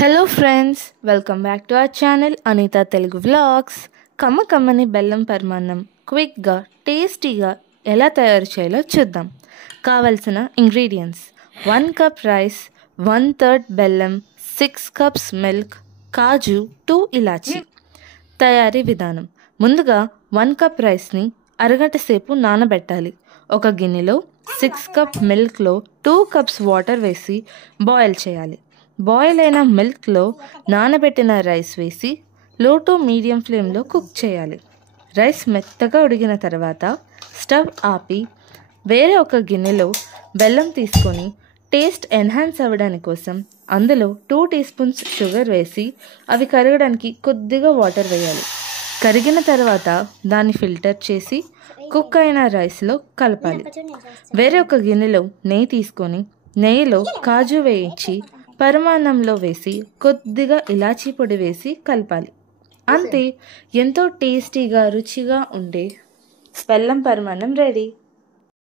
Hello friends, welcome back to our channel Anitha Telugu vlogs. కమ్మని బెల్లం పరమాన్నం క్విక్గా టేస్టీగా ఎలా తయారు చేయాలో చూద్దాం. కావలసిన ఇంగ్రీడియంట్స్: 1 కప్ రైస్, 1/3 బెల్లం, 6 కప్స్ మిల్క్, కాజు, 2 ఇలాచీ. తయారీ విధానం: ముందుగా 1 కప్ రైస్ని అరగంట సేపు నానబెట్టాలి. ఒక గిన్నెలో 6 కప్ మిల్క్లో 2 కప్స్ వాటర్ వేసి బాయిల్ చేయాలి. బాయిల్ అయిన మిల్క్లో నానబెట్టిన రైస్ వేసి లో టు మీడియం ఫ్లేమ్లో కుక్ చేయాలి. రైస్ మెత్తగా ఉడికిన తర్వాత స్టవ్ ఆపి వేరే ఒక గిన్నెలో బెల్లం తీసుకొని టేస్ట్ ఎన్హాన్స్ అవ్వడానికి కోసం అందులో 2 టీ స్పూన్స్ షుగర్ వేసి అవి కరగడానికి కొద్దిగా వాటర్ వేయాలి. కరిగిన తర్వాత దాన్ని ఫిల్టర్ చేసి కుక్ అయిన రైస్లో కలపాలి. వేరే ఒక గిన్నెలో నెయ్యి తీసుకొని నెయ్యిలో కాజు వేయించి పరమాన్నంలో వేసి కొద్దిగా ఇలాచీ పొడి వేసి కలపాలి. అంతే, ఎంతో టేస్టీగా రుచిగా ఉండే బెల్లం పరమాన్నం రెడీ.